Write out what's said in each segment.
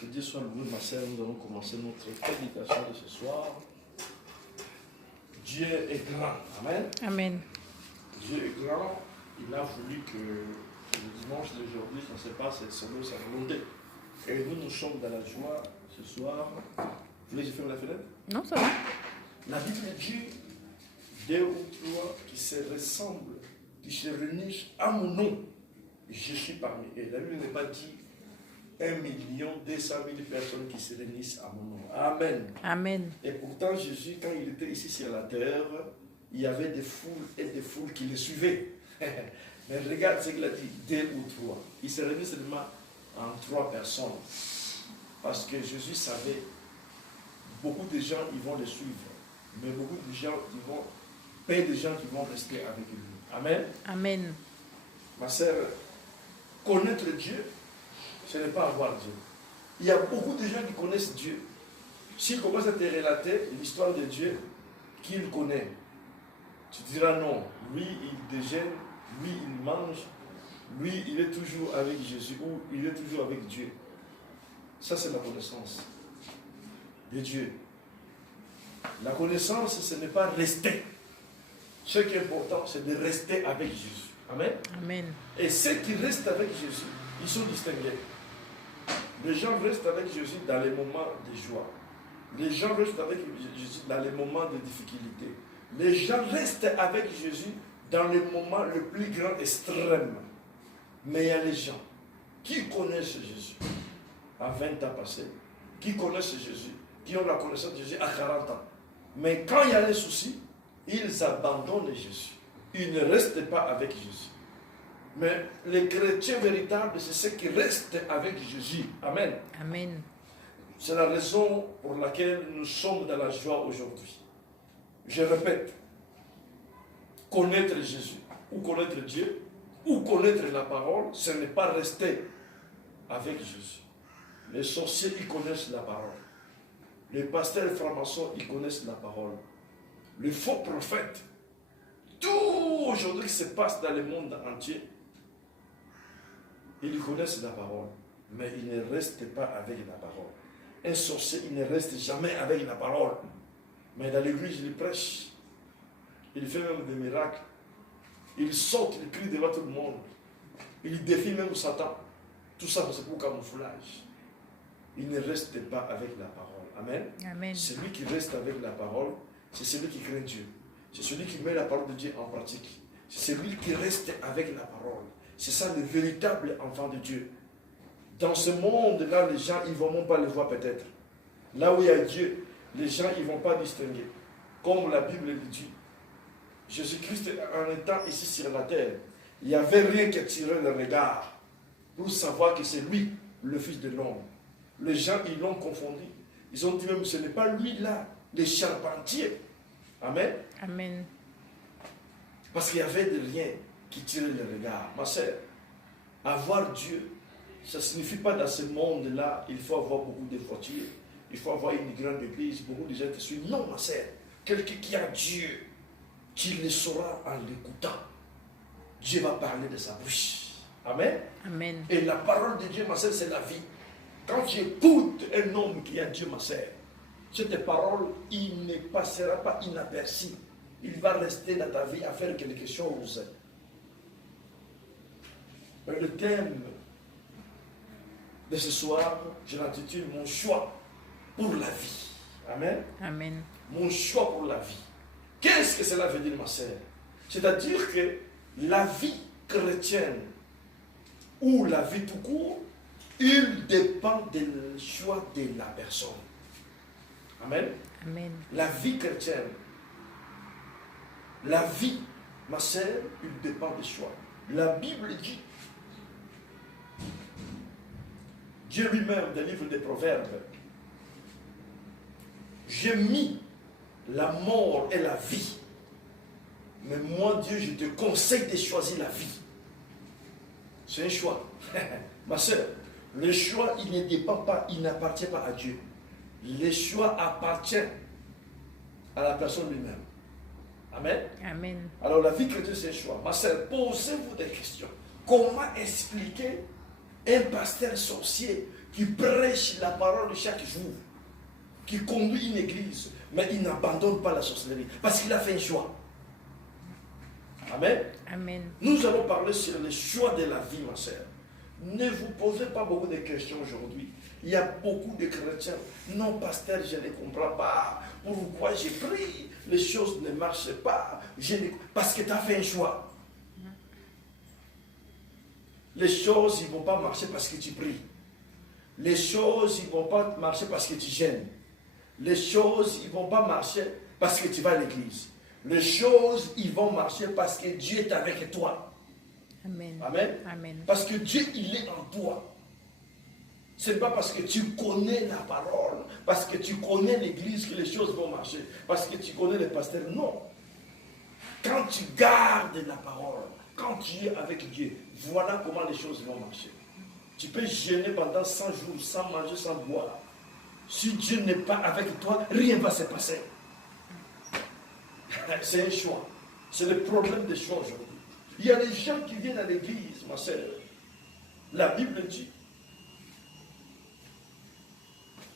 Que Dieu soit loué, ma sœur. Nous allons commencer notre prédication de ce soir. Dieu est grand. Amen. Amen. Dieu est grand. Il a voulu que le dimanche d'aujourd'hui, ça se passe selon sa volonté. Et nous sommes dans la joie ce soir. Vous voulez que je ferme la fenêtre? Non, ça va. La Bible dit 2 ou 3 qui se ressemblent, qui se réunissent à mon nom. Je suis parmi eux. La Bible n'est pas dit 1 200 000 personnes qui se réunissent à mon nom. Amen. Amen. Et pourtant, Jésus, quand il était ici sur la terre, il y avait des foules et des foules qui le suivaient. Mais regarde ce qu'il a dit, 2 ou 3. Il se réunit seulement en 3 personnes. Parce que Jésus savait, beaucoup de gens, ils vont le suivre. Mais beaucoup de gens, peu de gens qui vont rester avec lui. Amen. Amen. Ma sœur, connaître Dieu, ce n'est pas avoir Dieu. Il y a beaucoup de gens qui connaissent Dieu. S'ils commencent à te relater l'histoire de Dieu qu'il connaît, tu diras non, lui il déjeune, lui il mange, lui il est toujours avec Jésus ou il est toujours avec Dieu. Ça c'est la connaissance de Dieu. La connaissance, ce n'est pas rester. Ce qui est important, c'est de rester avec Jésus. Amen. Amen. Et ceux qui restent avec Jésus, ils sont distingués. Les gens restent avec Jésus dans les moments de joie. Les gens restent avec Jésus dans les moments de difficulté. Les gens restent avec Jésus dans les moments le plus grand extrême. Mais il y a les gens qui connaissent Jésus à 20 ans passés, qui connaissent Jésus, qui ont la connaissance de Jésus à 40 ans. Mais quand il y a les soucis, ils abandonnent Jésus. Ils ne restent pas avec Jésus. Mais les chrétiens véritables, c'est ceux qui restent avec Jésus. Amen. Amen. C'est la raison pour laquelle nous sommes dans la joie aujourd'hui. Je répète, connaître Jésus, ou connaître Dieu, ou connaître la parole, ce n'est pas rester avec Jésus. Les sorciers, ils connaissent la parole. Les pasteurs et francs-maçons, ils connaissent la parole. Les faux prophètes, tout aujourd'hui qui se passe dans le monde entier, ils connaissent la parole, mais ils ne restent pas avec la parole. Un sorcier, il ne reste jamais avec la parole. Mais dans l'église, il prêche. Il fait même des miracles. Il saute, il crie devant tout le monde. Il défie même Satan. Tout ça, c'est pour camouflage. Il ne reste pas avec la parole. Amen. Amen. Celui qui reste avec la parole, c'est celui qui craint Dieu. C'est celui qui met la parole de Dieu en pratique. C'est celui qui reste avec la parole. C'est ça le véritable enfant de Dieu. Dans ce monde-là, les gens, ils ne vont même pas le voir peut-être. Là où il y a Dieu, les gens, ils ne vont pas distinguer. Comme la Bible le dit. Jésus-Christ, en étant ici sur la terre, il n'y avait rien qui attirait le regard pour savoir que c'est lui, le Fils de l'homme. Les gens, ils l'ont confondu. Ils ont dit même, ce n'est pas lui là, les charpentiers. Amen. Amen. Parce qu'il y avait des liens qui tiraient le regard. Ma sœur, avoir Dieu, ça ne signifie pas dans ce monde-là, il faut avoir beaucoup de voitures, il faut avoir une grande église, beaucoup de gens te suivent. Non, ma sœur, quelqu'un qui a Dieu, tu le sauras en l'écoutant. Dieu va parler de sa bouche. Amen. Amen. Et la parole de Dieu, ma sœur, c'est la vie. Quand tu écoutes un homme qui a Dieu, ma sœur, cette parole, il ne passera pas inaperçu. Il va rester dans ta vie à faire quelque chose. Mais le thème de ce soir, je l'intitule Mon choix pour la vie. Amen. Amen. Mon choix pour la vie. Qu'est-ce que cela veut dire, ma sœur? C'est-à-dire que la vie chrétienne ou la vie tout court, il dépend du choix de la personne. Amen. Amen. La vie chrétienne, la vie, ma sœur, il dépend des choix. La Bible dit, Dieu lui-même, dans le livre des Proverbes, j'ai mis la mort et la vie. Mais moi, Dieu, je te conseille de choisir la vie. C'est un choix. Ma sœur, le choix, il ne dépend pas, il n'appartient pas à Dieu. Le choix appartient à la personne lui-même. Amen. Amen. Alors la vie chrétienne, c'est un choix. Ma sœur, posez-vous des questions. Comment expliquer un pasteur sorcier qui prêche la parole chaque jour, qui conduit une église, mais il n'abandonne pas la sorcellerie, parce qu'il a fait un choix. Amen. Amen. Nous allons parler sur le choix de la vie, ma sœur. Ne vous posez pas beaucoup de questions aujourd'hui. Il y a beaucoup de chrétiens. Non, pasteur, je ne comprends pas. Pourquoi j'ai pris? Les choses ne marchent pas. Parce que tu as fait un choix. Les choses, ils ne vont pas marcher parce que tu pries. Les choses, ils ne vont pas marcher parce que tu gênes. Les choses, ils ne vont pas marcher parce que tu vas à l'église. Les choses, ils vont marcher parce que Dieu est avec toi. Amen. Amen. Amen. Parce que Dieu, il est en toi. Ce n'est pas parce que tu connais la parole, parce que tu connais l'église que les choses vont marcher, parce que tu connais les pasteurs. Non. Quand tu gardes la parole, quand tu es avec Dieu, voilà comment les choses vont marcher. Tu peux jeûner pendant 100 jours, sans manger, sans boire. Si Dieu n'est pas avec toi, rien ne va se passer. C'est un choix. C'est le problème des choix aujourd'hui. Il y a des gens qui viennent à l'église, ma sœur. La Bible dit,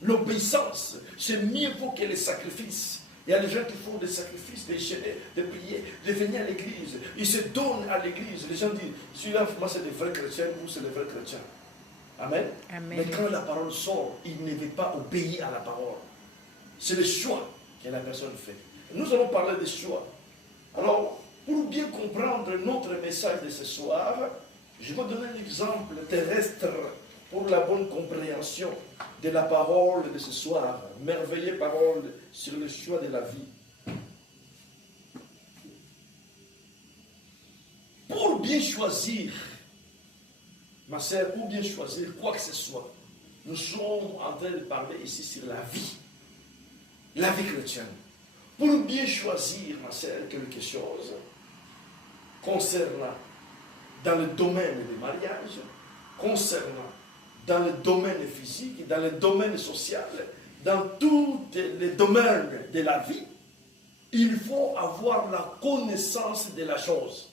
l'obéissance, c'est mieux vaut que les sacrifices. Il y a des gens qui font des sacrifices, des jeûner, de prier, de venir à l'église. Ils se donnent à l'église. Les gens disent, celui-là, moi, c'est des vrais chrétiens, ou c'est des vrais chrétiens. Amen. Amen. Mais quand la parole sort, il ne veut pas obéir à la parole. C'est le choix que la personne fait. Nous allons parler des choix. Alors, pour bien comprendre notre message de ce soir, je vais donner un exemple terrestre pour la bonne compréhension de la parole de ce soir. Merveilleuse parole sur le choix de la vie. Pour bien choisir, ma sœur, pour bien choisir quoi que ce soit, nous sommes en train de parler ici sur la vie chrétienne. Pour bien choisir, ma sœur, quelque chose concernant dans le domaine du mariage, concernant dans le domaine physique, dans le domaine social, dans tous les domaines de la vie, il faut avoir la connaissance de la chose.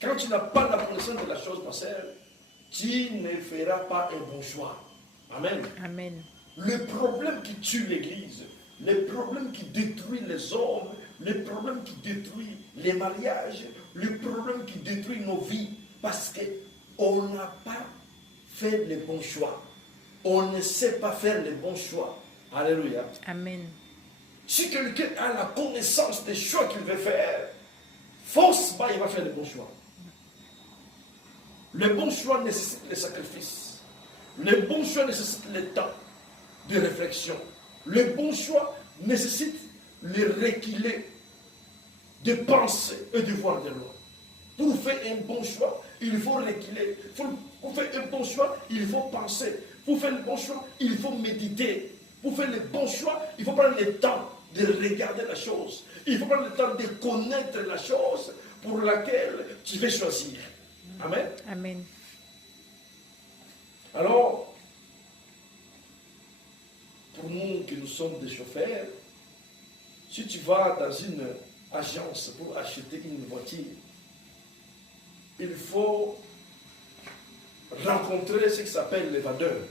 Quand tu n'as pas la connaissance de la chose, ma sœur, tu ne feras pas un bon choix. Amen. Amen. Le problème qui tue l'Église, le problème qui détruit les hommes, le problème qui détruit les mariages, le problème qui détruit nos vies, parce qu'on n'a pas fait les bons choix. On ne sait pas faire les bons choix. Alléluia. Amen. Si quelqu'un a la connaissance des choix qu'il veut faire, forcément il va faire les bons choix. Le bon choix nécessite les sacrifices. Le bon choix nécessite le temps de réflexion. Le bon choix nécessite le reculer, de penser et de voir de loin. Pour faire un bon choix, il faut reculer. Pour faire un bon choix, il faut penser. Pour faire le bon choix, il faut méditer. Pour faire le bon choix, il faut prendre le temps de regarder la chose. Il faut prendre le temps de connaître la chose pour laquelle tu veux choisir. Amen. Amen. Alors, pour nous qui nous sommes des chauffeurs, si tu vas dans une agence pour acheter une voiture, il faut rencontrer ce qui s'appelle les vendeurs.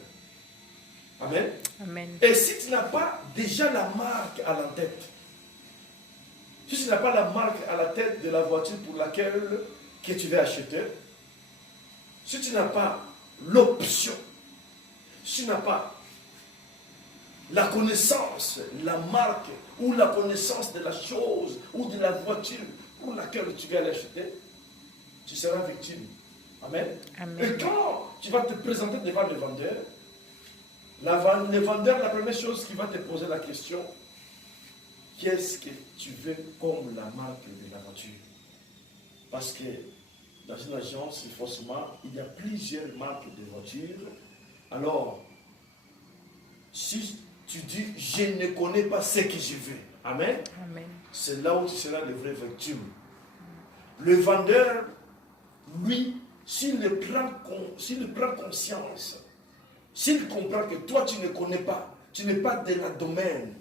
Amen. Amen. Et si tu n'as pas déjà la marque à la tête, si tu n'as pas la marque à la tête de la voiture pour laquelle que tu veux acheter, si tu n'as pas l'option, si tu n'as pas la connaissance, la marque ou la connaissance de la chose ou de la voiture pour laquelle tu vas l'acheter, tu seras victime. Amen. Amen. Et quand tu vas te présenter devant le vendeur, le vendeur, la première chose qui va te poser la question, qu'est-ce que tu veux comme la marque de la voiture? Parce que dans une agence, forcément, il y a plusieurs marques de voitures. Alors, si tu dis, je ne connais pas ce que je veux, amen, Amen. c'est là où tu seras le vrai victime. Le vendeur, lui, s'il prend conscience, s'il comprend que toi, tu ne connais pas, tu n'es pas de la domaine,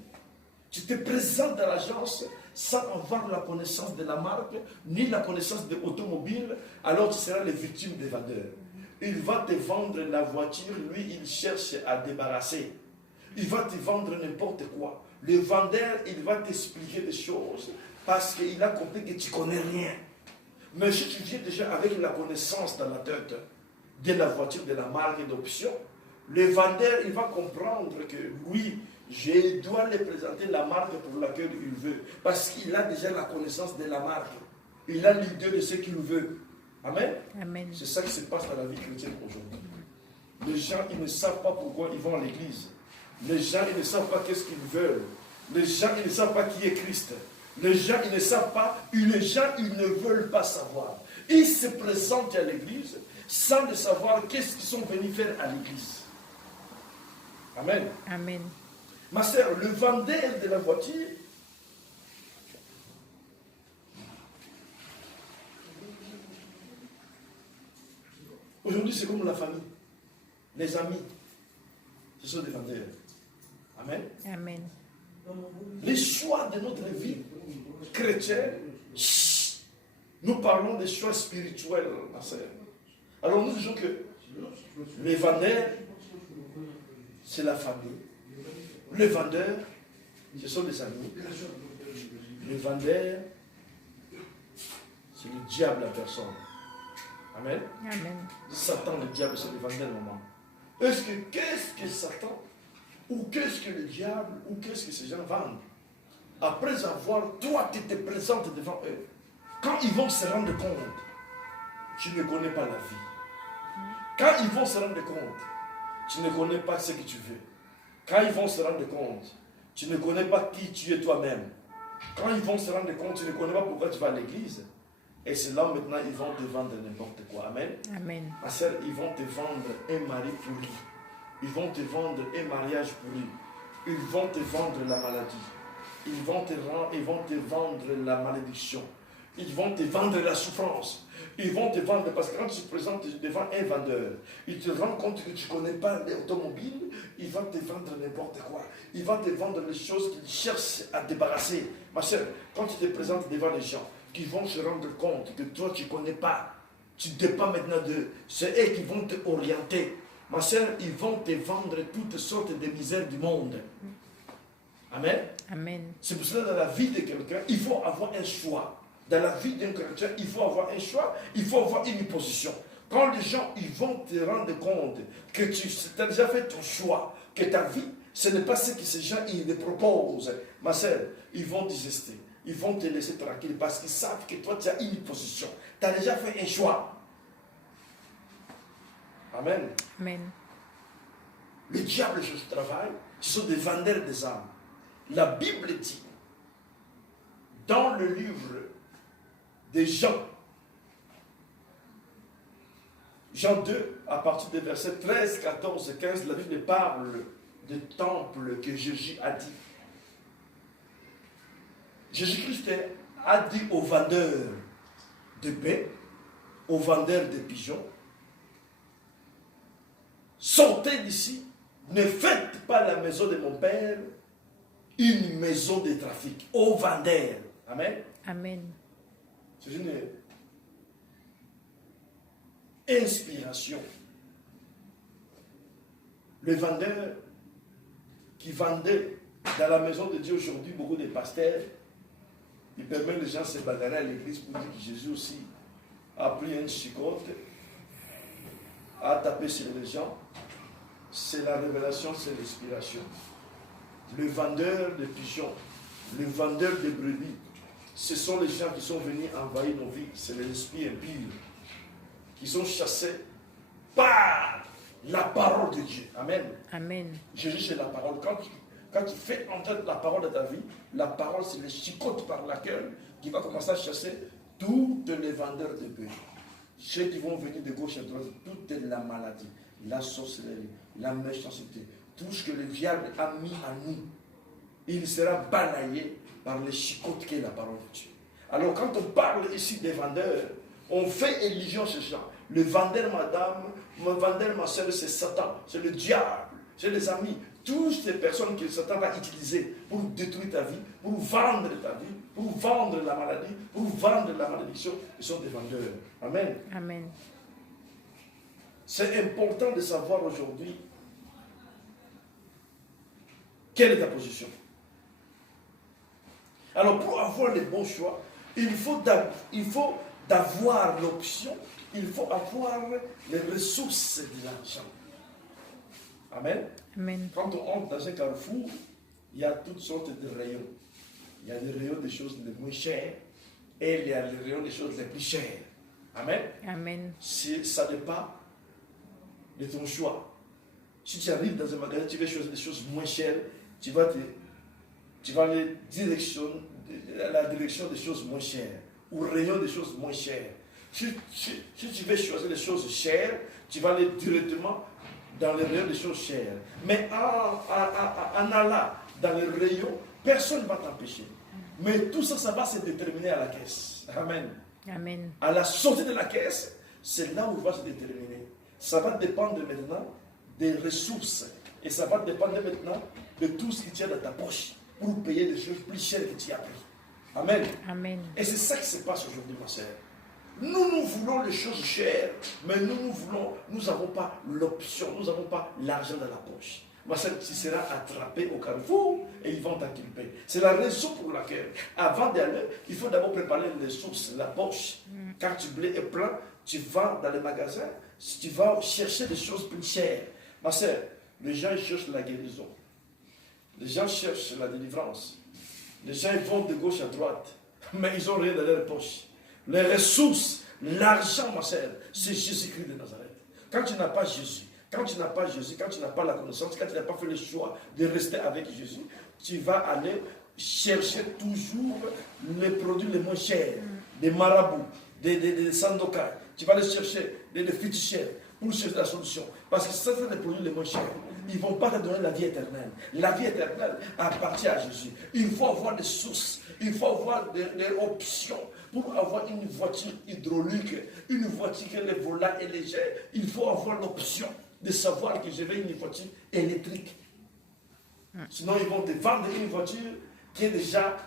tu te présentes dans l'agence sans avoir la connaissance de la marque, ni la connaissance de l'automobile, alors tu seras les victimes des vendeurs. Il va te vendre la voiture, lui, il cherche à débarrasser. Il va te vendre n'importe quoi. Le vendeur, il va t'expliquer des choses parce qu'il a compris que tu ne connais rien. Mais si tu viens déjà avec la connaissance dans la tête de la voiture, de la marque et d'option, le vendeur, il va comprendre que oui, je dois lui présenter la marque pour laquelle il veut. Parce qu'il a déjà la connaissance de la marque. Il a l'idée de ce qu'il veut. Amen. Amen. C'est ça qui se passe dans la vie chrétienne aujourd'hui. Les gens, ils ne savent pas pourquoi ils vont à l'église. Les gens, ils ne savent pas qu'est-ce qu'ils veulent. Les gens, ils ne savent pas qui est Christ. Les gens, ils ne savent pas. Les gens, ils ne veulent pas savoir. Ils se présentent à l'église sans de savoir qu'est-ce qu'ils sont venus faire à l'église. Amen. Amen. Ma sœur, le vendeur de la voiture, aujourd'hui, c'est comme la famille. Les amis, ce sont des vendeurs. Amen. Amen. Les choix de notre vie chrétienne, nous parlons des choix spirituels, ma sœur. Alors nous disons que les vendeurs, c'est la famille. Les vendeurs, ce sont des amis. Les vendeurs, c'est le diable en personne. Amen. Amen. Satan, le diable, c'est le vendeur, maman. Qu'est-ce que Satan, ou qu'est-ce que le diable, ou qu'est-ce que ces gens vendent? Après avoir, toi, tu te présentes devant eux. Quand ils vont se rendre compte, tu ne connais pas la vie. Quand ils vont se rendre compte, tu ne connais pas ce que tu veux. Quand ils vont se rendre compte, tu ne connais pas qui tu es toi-même. Quand ils vont se rendre compte, tu ne connais pas pourquoi tu vas à l'église. Et c'est là maintenant, ils vont te vendre n'importe quoi. Amen. Amen. Ma sœur, ils vont te vendre un mari pourri. Ils vont te vendre un mariage pourri. Ils vont te vendre la maladie. Ils vont te vendre la malédiction. Ils vont te vendre la souffrance. Ils vont te vendre, parce que quand tu te présentes devant un vendeur, il te rend compte que tu ne connais pas l'automobile, il va te vendre n'importe quoi. Il va te vendre les choses qu'il cherche à débarrasser. Ma soeur, quand tu te présentes devant les gens, qui vont se rendre compte que toi tu ne connais pas, tu dépends maintenant d'eux, c'est eux qui vont te orienter. Ma soeur, ils vont te vendre toutes sortes de misères du monde. Amen. Amen. C'est pour cela que dans la vie de quelqu'un, il faut avoir un choix. Dans la vie d'un chrétien, il faut avoir un choix, il faut avoir une position. Quand les gens ils vont te rendre compte que tu as déjà fait ton choix, que ta vie, ce n'est pas ce que ces gens ils te proposent, ma sœur, ils vont désister. Ils vont te laisser tranquille parce qu'ils savent que toi tu as une position. Tu as déjà fait un choix. Amen. Amen. Le diable, je travaille, ce sont des vendeurs des âmes. La Bible dit, dans le livre de Jean 2, à partir des versets 13, 14 et 15, la Bible parle du temple que Jésus a dit. Jésus-Christ a dit aux vendeurs de pain, aux vendeurs de pigeons, sortez d'ici, ne faites pas la maison de mon Père une maison de trafic, aux vendeurs. Amen. Amen. C'est une inspiration. Le vendeur qui vendait dans la maison de Dieu aujourd'hui, beaucoup de pasteurs, il permet les gens de se bagarrer à l'église pour dire que Jésus aussi a pris une chicotte, a tapé sur les gens. C'est la révélation, c'est l'inspiration. Le vendeur de pigeons, le vendeur de brebis, ce sont les gens qui sont venus envahir nos vies. C'est les esprits impies qui sont chassés par la parole de Dieu. Amen. Amen. Jésus, c'est la parole. Quand tu fais entendre la parole de ta vie, la parole, c'est le chicote par laquelle qui va commencer à chasser tous les vendeurs de bœufs. Ceux qui vont venir de gauche à droite, toute la maladie, la sorcellerie, la méchanceté, tout ce que le diable a mis à nous, il sera balayé par les chicotes qui est la parole de Dieu. Alors quand on parle ici des vendeurs, on fait illusion ces gens. Le vendeur, madame, le vendeur, ma soeur, c'est Satan, c'est le diable, c'est les amis. Toutes ces personnes que Satan va utiliser pour détruire ta vie, pour vendre ta vie, pour vendre la maladie, pour vendre la malédiction, ils sont des vendeurs. Amen. Amen. C'est important de savoir aujourd'hui quelle est ta position. Alors, pour avoir les bons choix, il faut d'avoir l'option, il faut avoir les ressources de l'argent. Amen. Amen. Quand on entre dans un carrefour, il y a toutes sortes de rayons. Il y a des rayons des choses les moins chères et il y a les rayons des choses les plus chères. Amen. Amen. Ça dépend de ton choix. Si tu arrives dans un magasin, tu veux choisir des choses moins chères, tu vas aller la direction des choses moins chères, ou rayon des choses moins chères. Si tu veux choisir des choses chères, tu vas aller directement dans les rayons des choses chères. Mais en allant dans les rayons, personne ne va t'empêcher. Mais tout ça, ça va se déterminer à la caisse. Amen. Amen. À la sortie de la caisse, c'est là où il va se déterminer. Ça va dépendre maintenant des ressources. Et ça va dépendre maintenant de tout ce que tu as dans ta poche pour payer des choses plus chères que tu as pris. Amen. Amen. Et c'est ça qui se passe aujourd'hui, ma sœur. Nous voulons les choses chères, mais nous n'avons pas l'option, nous n'avons pas l'argent dans la poche. Ma sœur, tu seras attrapé au carrefour et ils vont t'inculper. C'est la raison pour laquelle, avant d'aller, il faut d'abord préparer les sources, la poche. Quand tu blé est plein, tu vas dans les magasins, tu vas chercher des choses plus chères. Ma sœur, les gens cherchent la guérison. Les gens cherchent la délivrance. Les gens vont de gauche à droite, mais ils n'ont rien dans leur poche. Les ressources, l'argent, ma sœur, c'est Jésus-Christ de Nazareth. Quand tu n'as pas Jésus, quand tu n'as pas la connaissance, quand tu n'as pas fait le choix de rester avec Jésus, tu vas aller chercher toujours les produits les moins chers, des marabouts, des sandokai. Tu vas aller chercher des féticheurs pour chercher la solution. Parce que ça, c'est les produits les moins chers. Ils ne vont pas te donner la vie éternelle. La vie éternelle appartient à Jésus. Il faut avoir des sources, il faut avoir des options. Pour avoir une voiture hydraulique, une voiture que le volant est léger, il faut avoir l'option de savoir que je veux une voiture électrique. Sinon, ils vont te vendre une voiture qui est déjà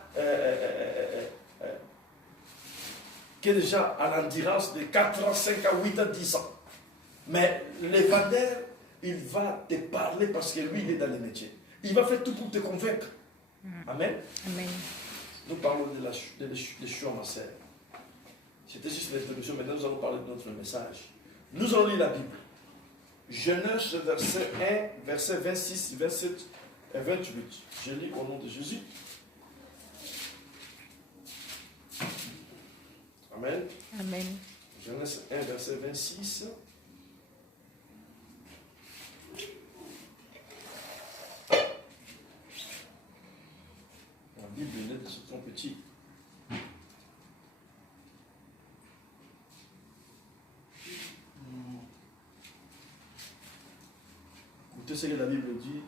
à l'endurance de 4 ans, 5 ans, 8 ans, 10 ans. Mais le vendeur, il va te parler parce que lui, il est dans le métier. Il va faire tout pour te convaincre. Amen. Amen. Nous parlons des choix, ma sœur. C'était juste l'introduction, maintenant nous allons parler de notre message. Nous allons lire la Bible. Genèse, verset 1, verset 26, 27 et 28. Je lis au nom de Jésus. Amen. Amen. Genèse 1, verset 26. La Bible est de ce ton petit. Écoutez ce que la Bible dit.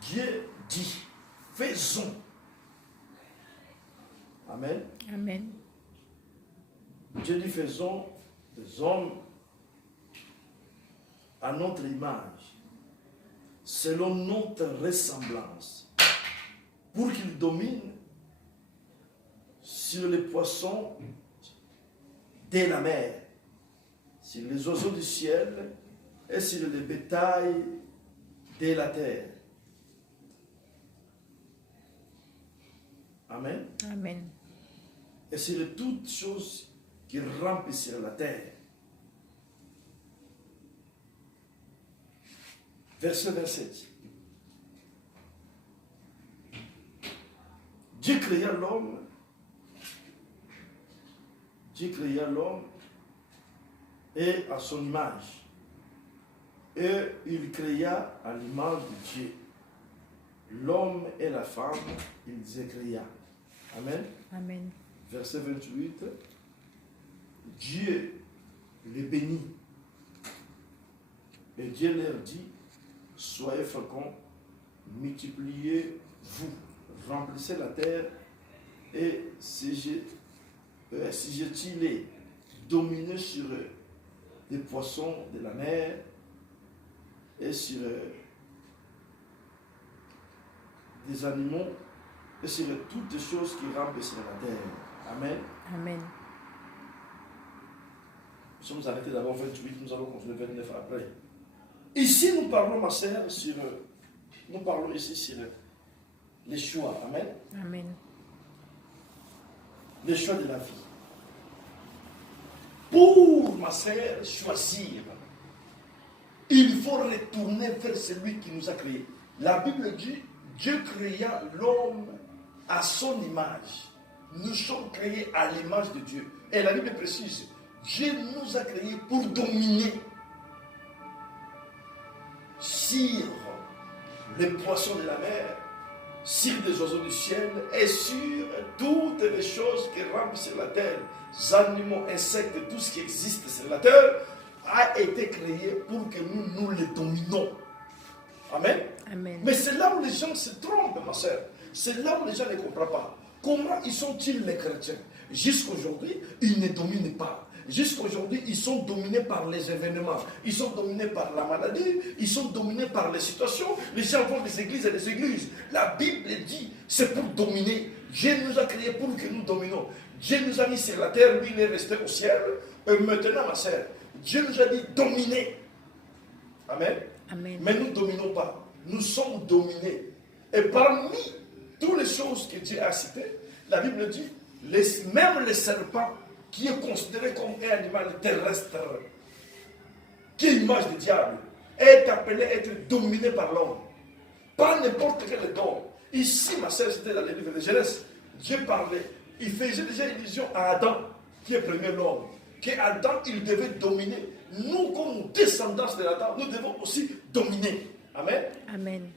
Dieu dit, faisons. Amen. Amen. Dieu dit, faisons des hommes à notre image, selon notre ressemblance, pour qu'ils dominent sur les poissons de la mer, sur les oiseaux du ciel et sur le bétail de la terre. Amen. Amen. Et sur toutes choses qui rampent sur la terre. Verset 27. Dieu créa l'homme. Dieu créa l'homme et à son image. Et il créa à l'image de Dieu. L'homme et la femme, il les créa. Amen. Amen. Verset 28. Dieu les bénit. Et Dieu leur dit, soyez féconds, multipliez-vous, remplissez la terre et sujettez-les, dominez sur des poissons de la mer et sur des animaux et sur toutes les choses qui rampent sur la terre. Amen. Amen. Nous sommes arrêtés d'abord 28, nous allons continuer 29 après. Ici, nous parlons, ma sœur, nous parlons ici sur les choix. Amen. Amen. Les choix de la vie. Pour, ma sœur, choisir, il faut retourner vers celui qui nous a créés. La Bible dit, Dieu créa l'homme à son image. Nous sommes créés à l'image de Dieu. Et la Bible précise, Dieu nous a créés pour dominer sur les poissons de la mer, sur les oiseaux du ciel et sur toutes les choses qui rampent sur la terre. Les animaux, insectes, tout ce qui existe sur la terre a été créé pour que nous les dominions. Amen. Amen. Mais c'est là où les gens se trompent, ma soeur. C'est là où les gens ne comprennent pas. Comment ils sont-ils les chrétiens? Jusqu'aujourd'hui, ils ne dominent pas. Jusqu'aujourd'hui, ils sont dominés par les événements. Ils sont dominés par la maladie. Ils sont dominés par les situations. Les gens vont des églises et des églises. La Bible dit, c'est pour dominer. Dieu nous a créés pour que nous dominons. Dieu nous a mis sur la terre, lui il est resté au ciel. Et maintenant, ma sœur, Dieu nous a dit dominer. Amen. Amen. Mais nous ne dominons pas. Nous sommes dominés. Et parmi toutes les choses que Dieu a citées, la Bible dit, même les serpents, qui est considéré comme un animal terrestre, qui est l'image du diable, est appelé à être dominé par l'homme. Pas n'importe quel don. Ici, ma sœur, c'était dans le livre de Genèse. Dieu parlait. Il faisait déjà illusion à Adam, qui est le premier l'homme. Qu'Adam, il devait dominer. Nous, comme descendants de Adam, nous devons aussi dominer. Amen. Amen.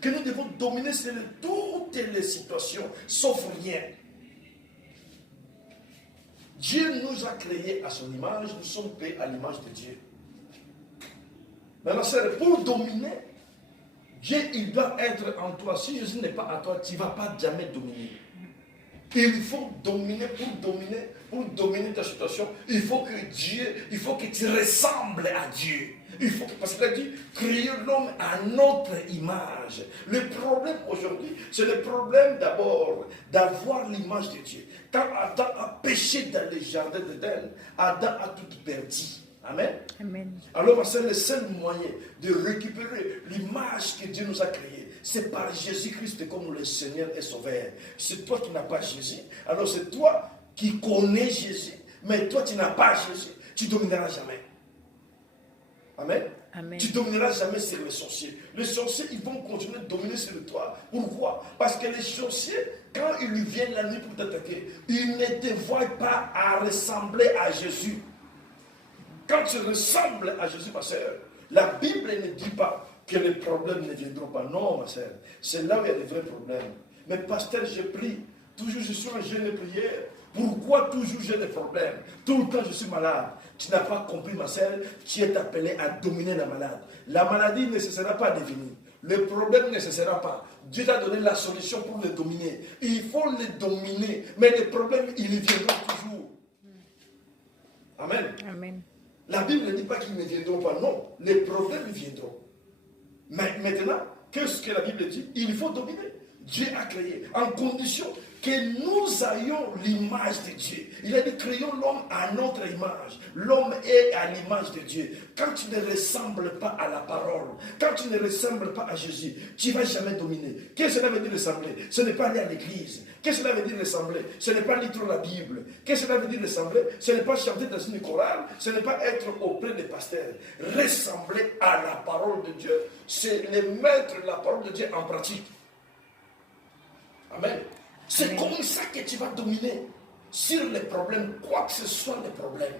Que nous devons dominer sur toutes les situations, sauf rien. Dieu nous a créés à son image, nous sommes créés à l'image de Dieu. Maintenant, c'est pour dominer, Dieu, il doit être en toi. Si Jésus n'est pas en toi, tu ne vas pas jamais dominer. Il faut dominer, pour dominer ta situation, il faut que tu ressembles à Dieu. Parce qu'il a dit, créer l'homme à notre image. Le problème aujourd'hui, c'est le problème d'abord d'avoir l'image de Dieu. Quand Adam a péché dans le jardin d'Éden, Adam a tout perdu. Amen. Amen. Alors, c'est le seul moyen de récupérer l'image que Dieu nous a créée. C'est par Jésus-Christ comme le Seigneur et Sauveur. C'est toi qui n'as pas Jésus. Alors, c'est toi qui connais Jésus. Mais toi, tu n'as pas Jésus. Tu ne domineras jamais. Amen. Amen. Tu ne domineras jamais sur les sorciers. Les sorciers, ils vont continuer de dominer sur toi. Pourquoi? Parce que les sorciers, quand ils viennent la nuit pour t'attaquer, ils ne te voient pas à ressembler à Jésus. Quand tu ressembles à Jésus, ma sœur, la Bible ne dit pas que les problèmes ne viendront pas. Non, ma sœur, c'est là où il y a des vrais problèmes. Mais pasteur, je prie. Toujours je suis en jeûne de prière. Pourquoi toujours j'ai des problèmes? Tout le temps je suis malade. Tu n'as pas compris, ma sœur, tu es appelé à dominer la maladie. La maladie ne cessera pas de venir. Le problème ne cessera pas. Dieu t'a donné la solution pour le dominer. Il faut le dominer. Mais les problèmes, ils viendront toujours. Amen. Amen. La Bible ne dit pas qu'ils ne viendront pas. Non, les problèmes viendront. Mais maintenant, qu'est-ce que la Bible dit? Il faut dominer. Dieu a créé en condition que nous ayons l'image de Dieu. Il a dit, créons l'homme à notre image. L'homme est à l'image de Dieu. Quand tu ne ressembles pas à la parole, quand tu ne ressembles pas à Jésus, tu ne vas jamais dominer. Qu'est-ce que cela veut dire ressembler? Ce n'est pas aller à l'église. Qu'est-ce que cela veut dire ressembler? Ce n'est pas lire trop la Bible. Qu'est-ce que cela veut dire ressembler? Ce n'est pas chanter dans une chorale. Ce n'est pas être auprès des pasteurs. Ressembler à la parole de Dieu, c'est mettre la parole de Dieu en pratique. Amen. C'est comme ça que tu vas dominer sur les problèmes, quoi que ce soit les problèmes.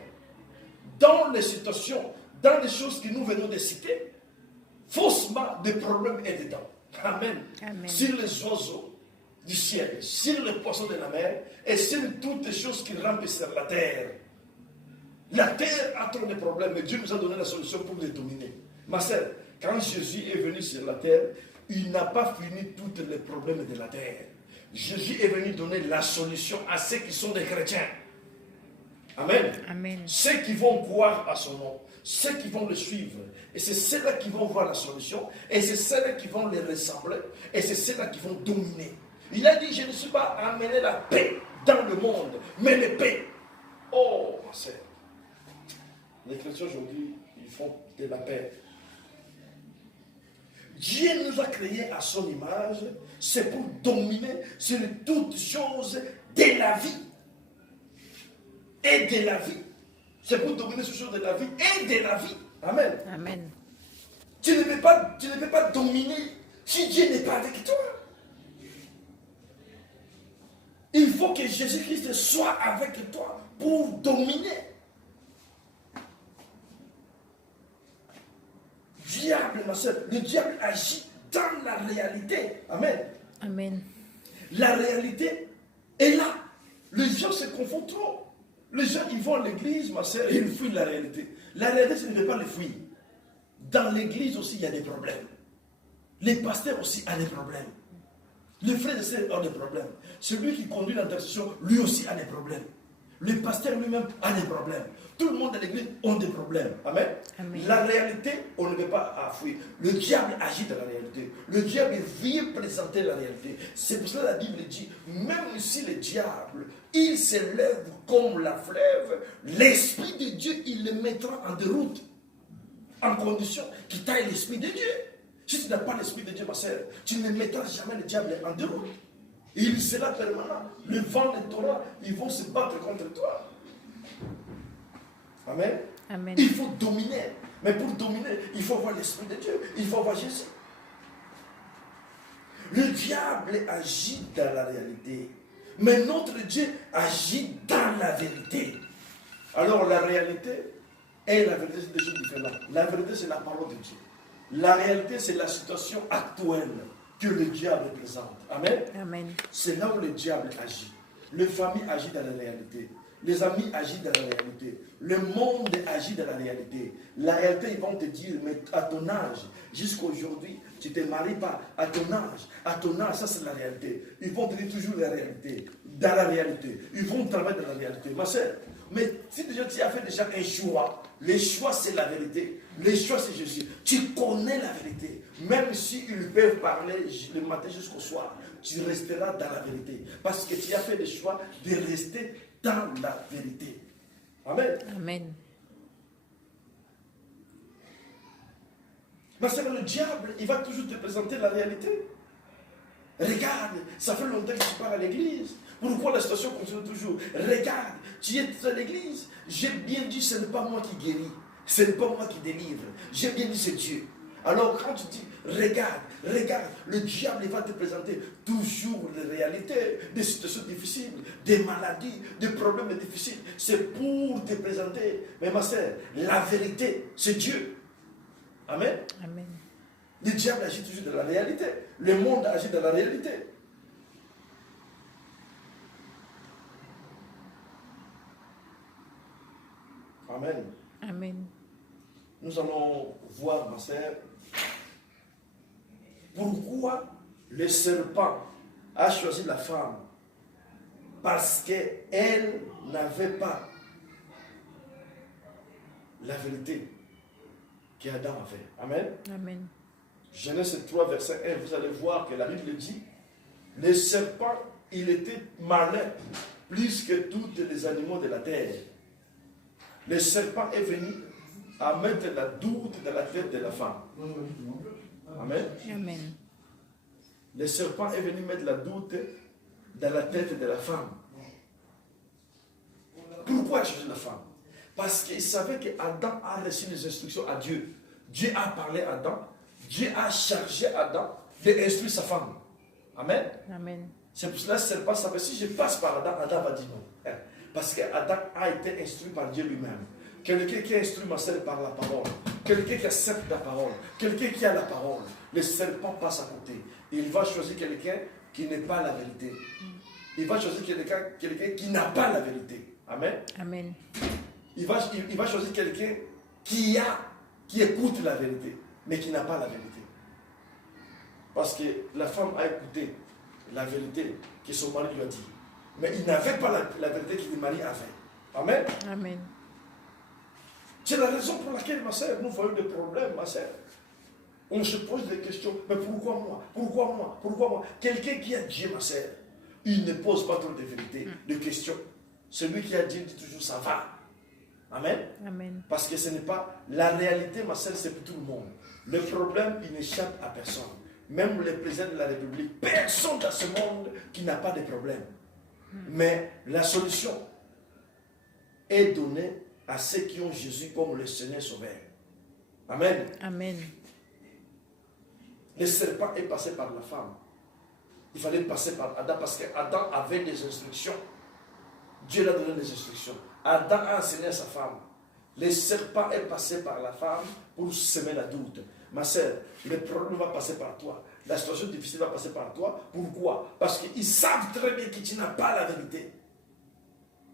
Dans les situations, dans les choses que nous venons de citer, faussement, des problèmes est dedans. Amen. Amen. Sur les oiseaux du ciel, sur les poissons de la mer et sur toutes les choses qui rampent sur la terre. La terre a trop de problèmes, mais Dieu nous a donné la solution pour les dominer. Ma sœur, quand Jésus est venu sur la terre, il n'a pas fini tous les problèmes de la terre. Jésus est venu donner la solution à ceux qui sont des chrétiens. Amen. Amen. Ceux qui vont croire à son nom, ceux qui vont le suivre. Et c'est ceux-là qui vont voir la solution. Et c'est ceux-là qui vont les ressembler. Et c'est ceux-là qui vont dominer. Il a dit, je ne suis pas amené la paix dans le monde, mais la paix. Oh, ma sœur. Les chrétiens aujourd'hui, ils font de la paix. Dieu nous a créés à son image, c'est pour dominer sur toutes choses de la vie. Et de la vie. C'est pour dominer sur toutes choses de la vie et de la vie. Amen. Amen. Tu ne peux pas dominer si Dieu n'est pas avec toi. Il faut que Jésus-Christ soit avec toi pour dominer. Diable, ma soeur, le diable agit dans la réalité. Amen. Amen. La réalité est là. Les gens se confondent trop. Les gens, ils vont à l'église, ma soeur, et ils fuient la réalité. La réalité, ce ne veut pas les fuir. Dans l'église aussi, il y a des problèmes. Les pasteurs aussi ont des problèmes. Les frères et sœurs ont des problèmes. Celui qui conduit l'intercession, lui aussi a des problèmes. Le pasteur lui-même a des problèmes. Tout le monde à l'église a des problèmes. Amen. Amen. La réalité, on ne peut pas fuir. Le diable agit dans la réalité. Le diable vient présenter la réalité. C'est pour cela que la Bible dit, même si le diable, il s'élève comme la fleuve, l'Esprit de Dieu, il le mettra en déroute. En condition qu'il taille l'Esprit de Dieu. Si tu n'as pas l'Esprit de Dieu, ma sœur, tu ne mettras jamais le diable en déroute. Il sera permanent. Le vent de Torah, ils vont se battre contre toi. Amen. Amen. Il faut dominer. Mais pour dominer, il faut avoir l'Esprit de Dieu. Il faut avoir Jésus. Le diable agit dans la réalité. Mais notre Dieu agit dans la vérité. Alors la réalité et la vérité, c'est des choses différentes. La vérité, c'est la parole de Dieu. La réalité, c'est la situation actuelle que le diable présente. Amen. Amen. C'est là où le diable agit. Les familles agissent dans la réalité. Les amis agissent dans la réalité. Le monde agit dans la réalité. La réalité, ils vont te dire, mais à ton âge, jusqu'à aujourd'hui, tu ne te maries pas. À ton âge, ça c'est la réalité. Ils vont te dire toujours la réalité. Dans la réalité. Ils vont travailler dans la réalité. Ma soeur, mais si déjà tu as fait déjà un choix, le choix c'est la vérité. Le choix c'est Jésus. Tu connais la vérité. Même s'ils peuvent parler le matin jusqu'au soir, tu resteras dans la vérité. Parce que tu as fait le choix de rester dans la vérité. Amen. Amen. Mais c'est le diable, il va toujours te présenter la réalité. Regarde, ça fait longtemps que tu pars à l'église. Pourquoi la situation continue toujours? Regarde, tu es à l'église. J'ai bien dit, ce n'est pas moi qui guéris. Ce n'est pas moi qui délivre. J'ai bien dit, c'est Dieu. Alors quand tu dis, regarde, le diable va te présenter toujours les réalités, des situations difficiles, des maladies, des problèmes difficiles. C'est pour te présenter. Mais ma sœur, la vérité, c'est Dieu. Amen. Amen. Le diable agit toujours dans la réalité. Le monde agit dans la réalité. Amen. Amen. Nous allons voir, ma sœur, pourquoi le serpent a choisi la femme. Parce qu'elle n'avait pas la vérité qu'Adam avait. Amen. Amen. Genèse 3, verset 1, vous allez voir que la Bible dit, le serpent, il était malin, plus que tous les animaux de la terre. Le serpent est venu à mettre la doute dans la tête de la femme. Amen. Amen. Le serpent est venu mettre la doute dans la tête de la femme. Pourquoi choisir la femme? Parce qu'il savait qu'Adam a reçu les instructions à Dieu. Dieu a parlé à Adam. Dieu a chargé Adam d'instruire sa femme. Amen. Amen. C'est pour cela que le serpent savait, si je passe par Adam, Adam va dire non. Parce qu'Adam a été instruit par Dieu lui-même. Quelqu'un qui est instruit ma sœur par la parole. Quelqu'un qui accepte la parole. Quelqu'un qui a la parole. Le serpent passe à côté. Il va choisir quelqu'un qui n'est pas la vérité. Il va choisir quelqu'un qui n'a pas la vérité. Amen. Amen. Il va choisir quelqu'un qui écoute la vérité, mais qui n'a pas la vérité. Parce que la femme a écouté la vérité que son mari lui a dit. Mais il n'avait pas la vérité que le mari avait. Amen. Amen. C'est la raison pour laquelle, ma sœur, nous voyons des problèmes, ma sœur. On se pose des questions. Mais pourquoi moi? Pourquoi moi? Pourquoi moi? Quelqu'un qui a Dieu, ma sœur, il ne pose pas trop de vérité, de questions. Celui qui a Dieu dit toujours ça va. Amen. Amen. Parce que ce n'est pas la réalité, ma sœur, c'est pour tout le monde. Le problème, il n'échappe à personne. Même le président de la République, personne dans ce monde qui n'a pas de problème. Mais la solution est donnée à ceux qui ont Jésus comme le Seigneur Sauveur. Amen. Amen. Le serpent est passé par la femme. Il fallait passer par Adam parce qu'Adam avait des instructions. Dieu lui a donné des instructions. Adam a enseigné à sa femme. Le serpent est passé par la femme pour semer la doute. Ma sœur, le problème va passer par toi. La situation difficile va passer par toi. Pourquoi? Parce qu'ils savent très bien que tu n'as pas la vérité.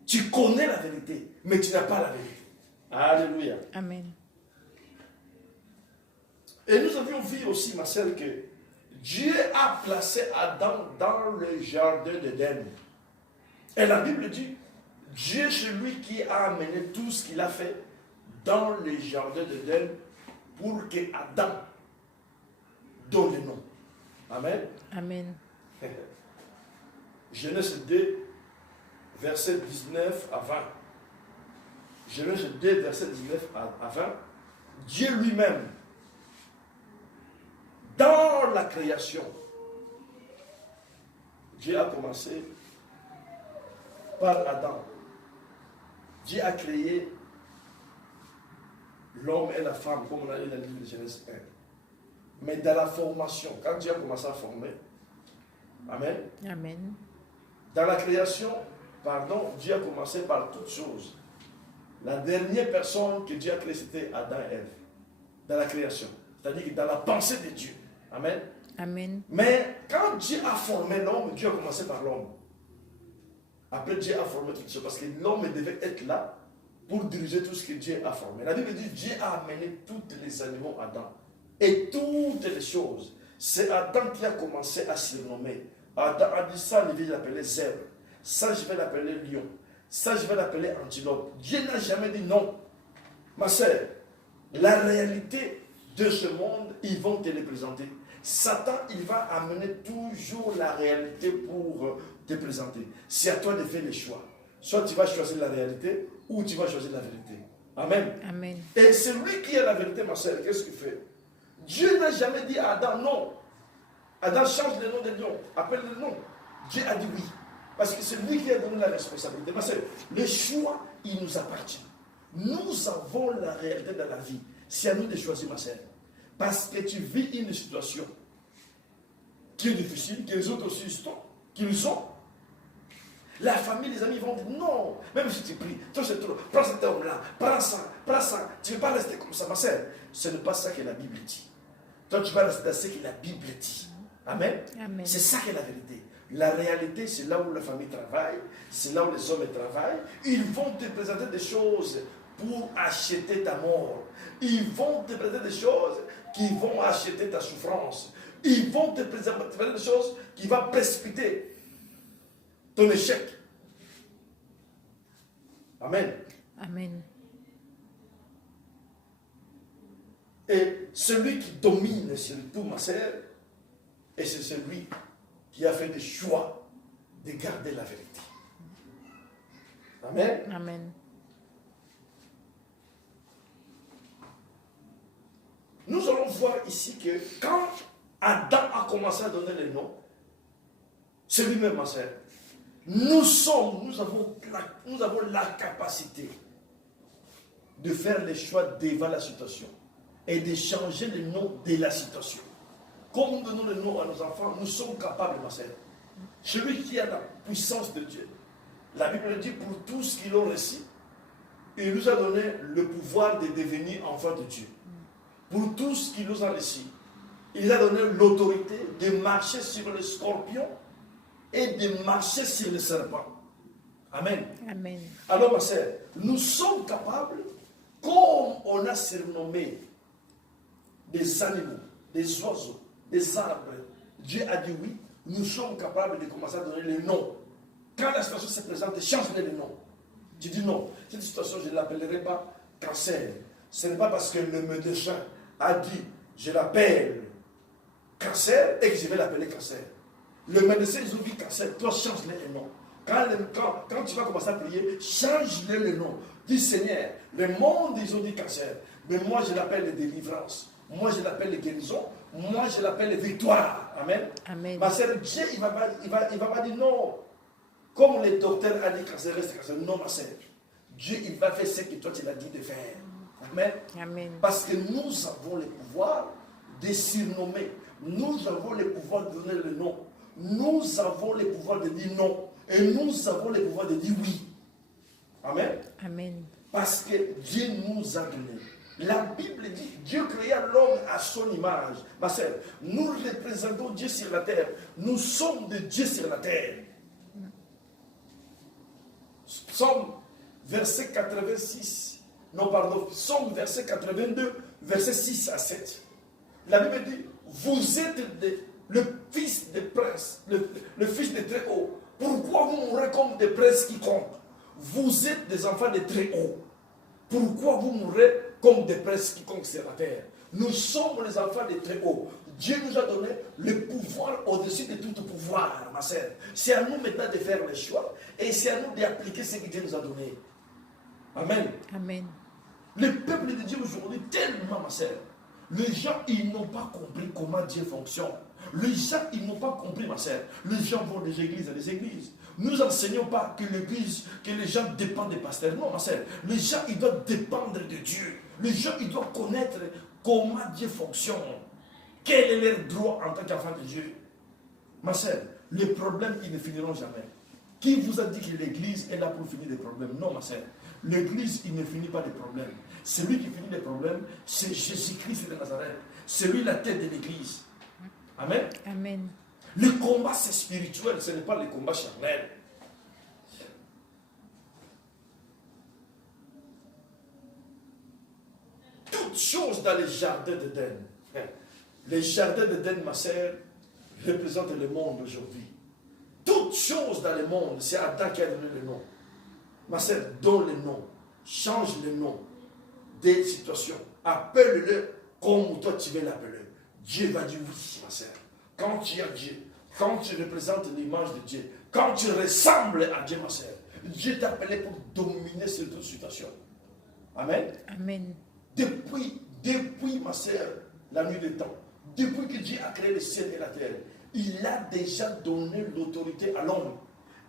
Tu connais la vérité, mais tu n'as pas la vérité. Alléluia. Amen. Et nous avions vu aussi, ma sœur, que Dieu a placé Adam dans le jardin d'Éden. Et la Bible dit, Dieu, c'est lui qui a amené tout ce qu'il a fait dans le jardin d'Éden pour que Adam donne le nom. Amen. Amen. Genèse 2, verset 19 à 20. Genèse 2, verset 19 à 20. Dieu lui-même, dans la création, Dieu a commencé par Adam. Dieu a créé l'homme et la femme, comme on a dit dans le livre de Genèse 1. Mais dans la formation, quand Dieu a commencé à former, Amen. Amen. Dans la création, Dieu a commencé par toutes choses. La dernière personne que Dieu a créée, c'était Adam et Ève. Dans la création. C'est-à-dire que dans la pensée de Dieu. Amen. Amen. Mais quand Dieu a formé l'homme, Dieu a commencé par l'homme. Après, Dieu a formé toutes choses. Parce que l'homme devait être là pour diriger tout ce que Dieu a formé. La Bible dit Dieu a amené tous les animaux à Adam. Et toutes les choses. C'est Adam qui a commencé à surnommer. Adam a dit ça, je vais l'appeler zèbre. Ça, je vais l'appeler lion. Ça, je vais l'appeler antilope. Dieu n'a jamais dit non. Ma sœur, la réalité de ce monde, ils vont te le présenter. Satan, il va amener toujours la réalité pour te présenter. C'est à toi de faire le choix. Soit tu vas choisir la réalité, ou tu vas choisir la vérité. Amen. Amen. Et celui qui a la vérité, ma sœur, qu'est-ce qu'il fait? Dieu n'a jamais dit à Adam non. Adam change le nom de lion, appelle le nom. Dieu a dit oui. Parce que c'est lui qui a donné la responsabilité. Ma sœur, le choix, il nous appartient. Nous avons la réalité dans la vie. C'est à nous de choisir, ma sœur. Parce que tu vis une situation qui est difficile, que les autres aussi sont, qu'ils ont. La famille, les amis vont dire non, même si tu pries, toi c'est trop, prends cet homme-là, prends ça, tu ne veux pas rester comme ça, ma sœur. Ce n'est pas ça que la Bible dit. Toi tu vas rester dans ce que la Bible dit. Amen. Amen. C'est ça qui est la vérité. La réalité, c'est là où la famille travaille, c'est là où les hommes travaillent. Ils vont te présenter des choses pour acheter ta mort. Ils vont te présenter des choses qui vont acheter ta souffrance. Ils vont te présenter des choses qui vont précipiter ton échec. Amen. Amen. Et celui qui domine sur tout, ma sœur, et c'est celui qui a fait le choix de garder la vérité. Amen. Amen. Nous allons voir ici que quand Adam a commencé à donner les noms, c'est lui-même, ma sœur. Nous avons la capacité de faire les choix devant la situation et de changer le nom de la situation. Comme nous donnons le nom à nos enfants, nous sommes capables, ma sœur. Celui qui a la puissance de Dieu. La Bible dit pour tout ce qu'ils ont reçu, il nous a donné le pouvoir de devenir enfants de Dieu. Pour tout ce qu'il nous a reçu, il nous a donné l'autorité de marcher sur le scorpion et de marcher sur le serpent. Amen. Amen. Alors, ma sœur, nous sommes capables, comme on a surnommé des animaux, des oiseaux, des arbres, Dieu a dit oui, nous sommes capables de commencer à donner les noms. Quand la situation se présente, change-les les noms. Tu dis non, cette situation, je ne l'appellerai pas cancer. Ce n'est pas parce que le médecin a dit, je l'appelle cancer et que je vais l'appeler cancer. Le médecin, ils ont dit cancer, toi change-les les noms. Quand tu vas commencer à prier, change-le nom. Dis Seigneur, le monde, ils ont dit cancer. Mais moi, je l'appelle délivrance. Moi, je l'appelle guérison. Moi, je l'appelle victoire. Amen. Amen. Ma sœur, Dieu, il va pas dire non. Comme les docteurs ont dit cancer, reste cancer. Non, ma sœur. Dieu, il va faire ce que toi, tu l'as dit de faire. Amen. Amen. Parce que nous avons le pouvoir de surnommer. Nous avons le pouvoir de donner le nom. Nous avons le pouvoir de dire non. Et nous avons le pouvoir de dire oui. Amen. Amen. Parce que Dieu nous a donné. La Bible dit, Dieu créa l'homme à son image. Ma sœur, nous représentons Dieu sur la terre. Nous sommes de Dieu sur la terre. Psaume, verset 86. Non, pardon. Psaume, verset 82, verset 6 à 7. La Bible dit, vous êtes le fils des princes, le fils des très hauts. Pourquoi vous mourrez comme des princes quiconque? Vous êtes des enfants des très hauts. Pourquoi vous mourrez comme des princes quiconque sur la terre? Nous sommes les enfants des très hauts. Dieu nous a donné le pouvoir au-dessus de tout pouvoir, ma sœur. C'est à nous maintenant de faire le choix et c'est à nous d'appliquer ce que Dieu nous a donné. Amen. Amen. Le peuple de Dieu aujourd'hui, tellement, ma sœur, les gens, ils n'ont pas compris comment Dieu fonctionne. Les gens, ils n'ont pas compris, ma sœur. Les gens vont des églises à des églises. Nous n'enseignons pas que l'église, que les gens dépendent des pasteurs. Non, ma sœur. Les gens, ils doivent dépendre de Dieu. Les gens, ils doivent connaître comment Dieu fonctionne. Quel est leur droit en tant qu'enfant de Dieu. Ma sœur, les problèmes, ils ne finiront jamais. Qui vous a dit que l'église est là pour finir des problèmes? Non, ma sœur. L'église, il ne finit pas les problèmes. Celui qui finit les problèmes, c'est Jésus-Christ de Nazareth. C'est lui la tête de l'église. Amen. Amen. Le combat, c'est spirituel, ce n'est pas le combat charnel. Toutes choses dans les jardins d'Éden. Les jardins d'Éden, ma sœur, représentent le monde aujourd'hui. Toutes choses dans le monde, c'est Adam qui a donné le nom. Ma sœur, donne le nom, change le nom des situations. Appelle-le comme toi tu veux l'appeler. Dieu va dire oui, ma sœur. Quand tu as Dieu, quand tu représentes l'image de Dieu, quand tu ressembles à Dieu, ma sœur, Dieu t'a appelé pour dominer sur toute situation. Amen. Amen. Depuis, ma sœur, la nuit des temps, depuis que Dieu a créé le ciel et la terre, il a déjà donné l'autorité à l'homme.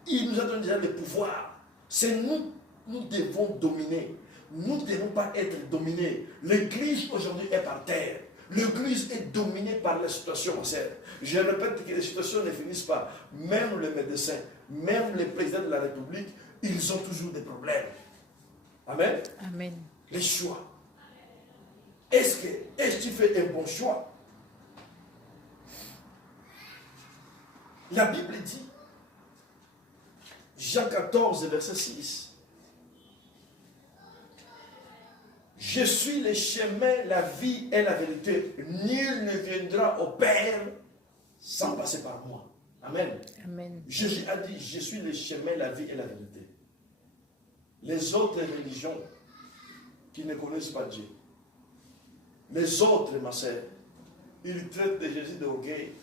Il nous a donné déjà le pouvoir. C'est nous devons dominer. Nous ne devons pas être dominés. L'église aujourd'hui est par terre. L'église est dominée par la situation, ma sœur. Je répète que les situations ne finissent pas. Même les médecins, même les présidents de la République, ils ont toujours des problèmes. Amen. Amen. Les choix. Est-ce que tu fais un bon choix? La Bible dit, Jean 14, verset 6, je suis le chemin, la vie et la vérité. Nul ne viendra au Père sans passer par moi. Amen. Amen. Jésus a dit, je suis le chemin, la vie et la vérité. Les autres religions qui ne connaissent pas Dieu, les autres, ma sœur, ils traitent de Jésus de orgueil.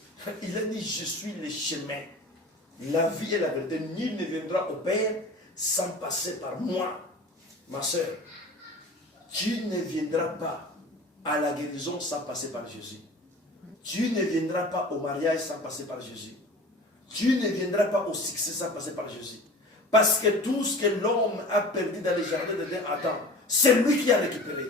Il a dit, je suis le chemin, la vie et la vérité. Nul ne viendra au Père sans passer par moi. Ma sœur, tu ne viendras pas à la guérison sans passer par Jésus. Tu ne viendras pas au mariage sans passer par Jésus. Tu ne viendras pas au succès sans passer par Jésus. Parce que tout ce que l'homme a perdu dans les jardins d'Éden, Adam, c'est lui qui a récupéré.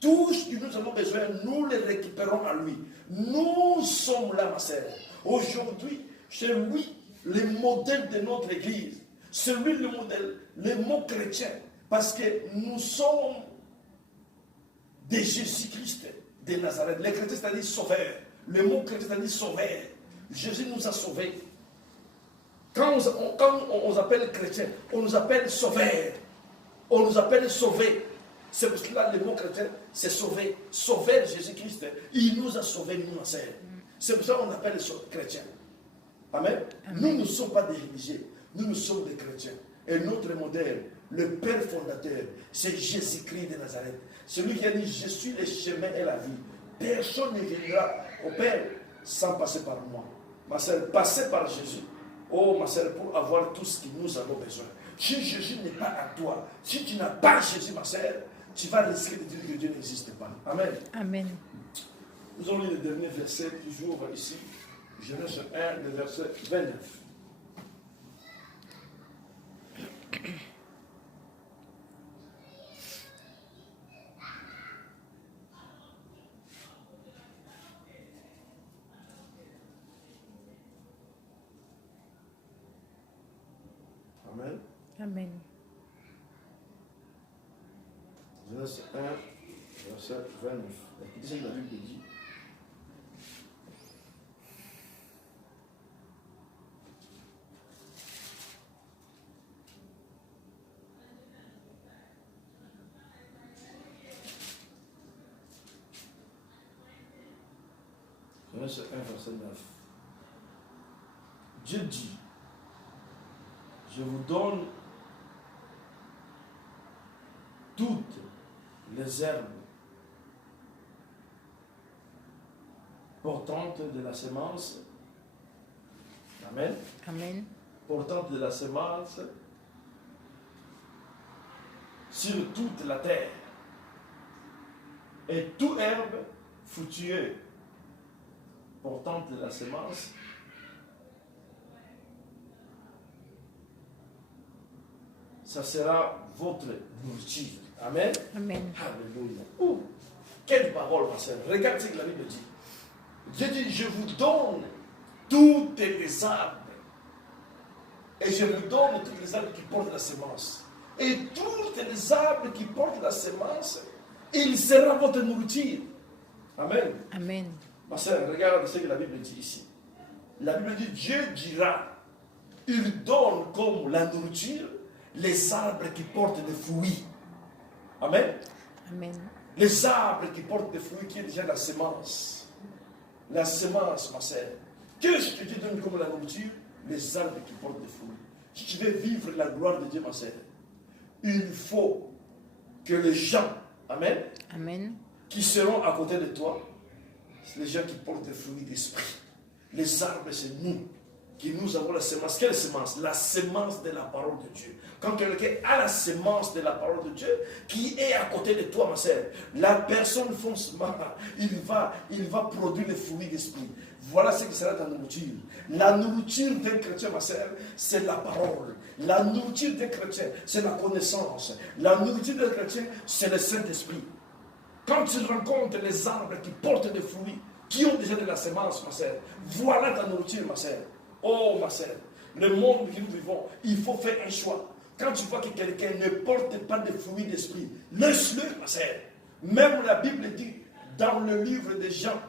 Tout ce que nous avons besoin, nous le récupérons à lui. Nous sommes là, ma sœur. Aujourd'hui, c'est lui le modèle de notre église. C'est lui le modèle, le mot chrétien. Parce que nous sommes de Jésus-Christ de Nazareth. Les chrétiens, c'est-à-dire sauveur. Le mot chrétien, c'est-à-dire sauveur. Jésus nous a sauvés. Quand on nous appelle chrétien, on nous appelle sauveur. On nous appelle sauvés. C'est pour cela le mot chrétien, c'est sauver. Sauveur Jésus-Christ. Il nous a sauvés, nous, ma sœur. C'est pour ça qu'on appelle les chrétiens. Amen. Amen. Nous ne sommes pas des religieux. Nous sommes des chrétiens. Et notre modèle, le Père fondateur, c'est Jésus-Christ de Nazareth. Celui qui a dit, je suis le chemin et la vie. Personne ne viendra au Père sans passer par moi. Ma sœur, passer par Jésus Oh ma sœur, pour avoir tout ce que nous avons besoin. Si Jésus n'est pas à toi, si tu n'as pas Jésus, ma sœur, tu vas risquer de dire que Dieu n'existe pas. Amen. Amen. Nous allons lire le dernier verset, toujours ici. Genèse 1, le verset 29. Amen. Amen. Genèse 1, verset 29. Écoutez ce que la Bible dit. Genèse 1, verset 9. Dieu dit, je vous donne toutes les herbes portantes de la semence. Amen. Amen. Portantes de la semence sur toute la terre. Et toute herbe fructueuse portante de la semence ça sera votre nourriture. Amen. Amen. Alléluia. Oh, quelle parole, ma sœur. Regarde ce que la Bible dit. Dieu dit, je vous donne toutes les arbres. Et je vous donne toutes les arbres qui portent la semence. Et toutes les arbres qui portent la semence, il sera votre nourriture. Amen. Amen. Ma sœur, regarde ce que la Bible dit ici. La Bible dit, Dieu dira, il donne comme la nourriture les arbres qui portent des fruits. Amen. Amen. Les arbres qui portent des fruits, qui est déjà la semence. La semence, ma sœur. Qu'est-ce que Dieu donne comme la nourriture? Les arbres qui portent des fruits. Si tu veux vivre la gloire de Dieu, ma sœur, il faut que les gens, amen, Amen. qui seront à côté de toi, c'est les gens qui portent des fruits d'esprit. Les arbres, c'est nous, qui nous avons la semence. Quelle semence? La semence de la parole de Dieu. Quand quelqu'un a la semence de la parole de Dieu, qui est à côté de toi, ma sœur, la personne foncement, il va produire les fruits d'esprit. Voilà ce qui sera ta nourriture. La nourriture d'un chrétien, ma sœur, c'est la parole. La nourriture d'un chrétien, c'est la connaissance. La nourriture d'un chrétien, c'est le Saint-Esprit. Quand tu rencontres les arbres qui portent des fruits, qui ont déjà de la semence, ma sœur, voilà ta nourriture, ma sœur. Oh, ma sœur, le monde que nous vivons, il faut faire un choix. Quand tu vois que quelqu'un ne porte pas de fruits d'esprit, laisse-le, ma sœur. Même la Bible dit, dans le livre de Jean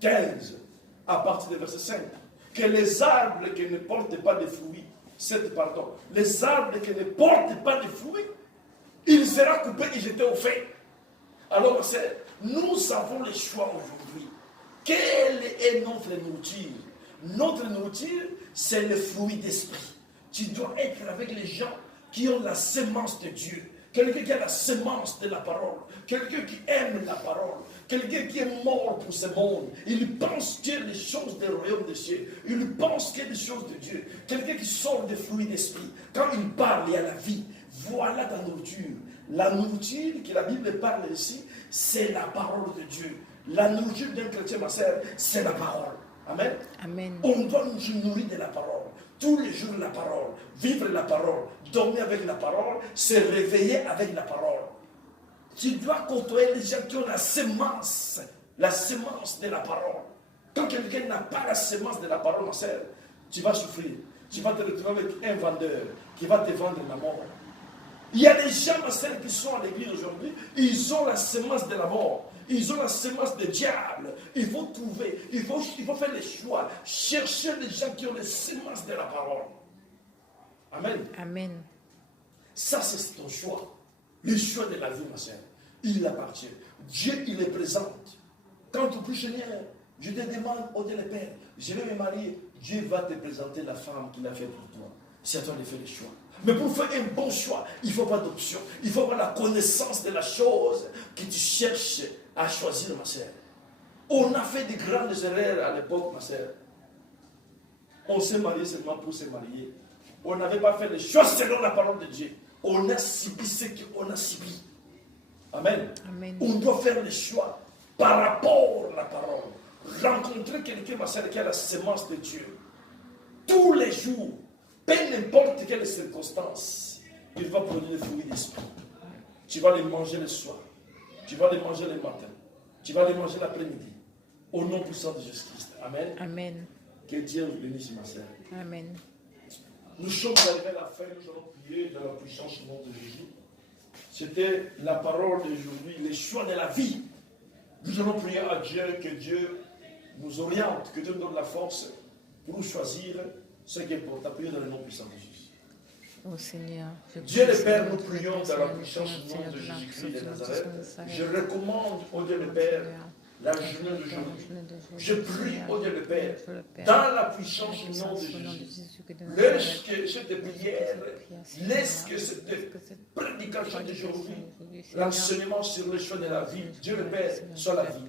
15, à partir du verset 5, que les arbres qui ne portent pas de fruits, les arbres qui ne portent pas de fruits, il sera coupé et jeté au feu. Alors, ma sœur, nous avons le choix aujourd'hui. Quelle est notre nourriture? Notre nourriture, c'est le fruit d'esprit. Tu dois être avec les gens qui ont la semence de Dieu. Quelqu'un qui a la semence de la parole. Quelqu'un qui aime la parole. Quelqu'un qui est mort pour ce monde. Il pense que les choses du royaume des cieux. Il pense que les choses de Dieu. Quelqu'un qui sort des fruits d'esprit. Quand il parle, il y a la vie. Voilà ta nourriture. La nourriture que la Bible parle ici, c'est la parole de Dieu. La nourriture d'un chrétien, ma sœur, c'est la parole. Amen. Amen. On doit nous nourrir de la parole. Tous les jours la parole. Vivre la parole. Dormir avec la parole. Se réveiller avec la parole. Tu dois côtoyer les gens qui ont la semence. La semence de la parole. Quand quelqu'un n'a pas la semence de la parole, ma sœur, tu vas souffrir. Tu vas te retrouver avec un vendeur qui va te vendre la mort. Il y a des gens, ma sœur, qui sont à l'église aujourd'hui, ils ont la semence de la mort. Ils ont la semence du diable. Il faut trouver, il faut faire les choix. Chercher les gens qui ont les semences de la parole. Amen. Amen. Ça, c'est ton choix. Le choix de la vie, ma sœur. Il appartient. Dieu, il est présent. Quand tu pries, Seigneur, je te demande, oh Dieu le Père, je vais me marier. Dieu va te présenter la femme qu'il a faite pour toi. C'est à toi de faire les choix. Mais pour faire un bon choix, il ne faut pas d'option. Il faut avoir la connaissance de la chose que tu cherches à choisir, ma sœur. On a fait de grandes erreurs à l'époque, ma sœur. On s'est marié seulement pour se marier. On n'avait pas fait les choses selon la parole de Dieu. On a subi ce qu'on a subi. Amen. Amen. On doit faire les choix par rapport à la parole. Rencontrer quelqu'un, ma soeur, qui a la semence de Dieu. Tous les jours, peu n'importe quelle circonstance, il va produire les fruits d'esprit. Tu vas les manger le soir. Tu vas les manger le matin. Tu vas les manger l'après-midi. Au nom puissant de Jésus-Christ. Amen. Amen. Que Dieu vous bénisse, ma soeur. Amen. Nous sommes arrivés à la fin, nous allons prier dans la puissance du nom de Jésus. C'était la parole d'aujourd'hui, les choix de la vie. Nous allons prier à Dieu, que Dieu nous oriente, que Dieu nous donne la force pour choisir ce qui est important. Prions dans le nom puissant de Jésus. Ô Seigneur, Dieu le Père, nous prions dans la puissance du nom de Jésus-Christ de Nazareth. Je recommande au Dieu le Père la journée d'aujourd'hui. Je prie au Dieu le Père, dans la puissance du nom de Jésus. Laisse que cette prière, laisse que cette prédication d'aujourd'hui, l'enseignement sur le choix de la vie, Dieu le Père, soit la vie.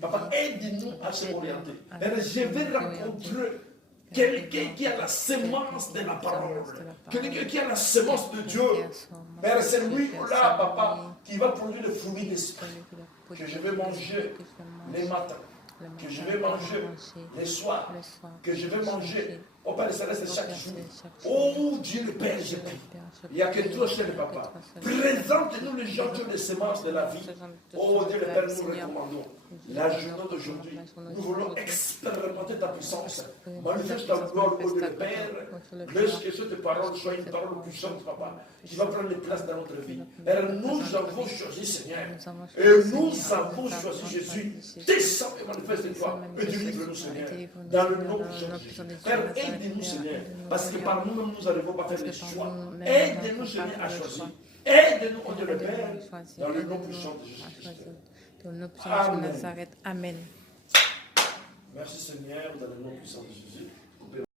Papa, aide-nous à se orienter. Je vais rencontrer quelqu'un qui a la semence de la parole, quelqu'un qui a la semence de Dieu. Père, c'est lui-là, papa, qui va produire le fruit d'esprit. Que je vais manger les matins, que je vais manger les soirs, que je vais manger au Père Céleste chaque jour. Oh Dieu le Père, je prie. Il n'y a que toi, cher papa. Présente-nous les gens qui ont les semences de la vie. Oh Dieu le Père, nous recommandons. La journée d'aujourd'hui, nous voulons expérimenter ta puissance. Manifeste ta gloire, oh Dieu le Père. Laisse que cette parole soit une parole puissante, papa, qui va prendre place dans notre vie. Père, nous avons choisi, Seigneur. Et nous avons choisi Jésus. Descends et manifeste-toi. Et délivre-nous, Seigneur. Dans le nom de Jésus. Père, aide-nous, Seigneur. Parce que par nous-mêmes, nous n'arrivons pas à faire les choix. Aide-nous, Seigneur, à choisir. Aide-nous, oh Dieu le Père, dans le nom puissant de Jésus. Amen. Amen. Merci Seigneur, dans le nom puissant de Jésus.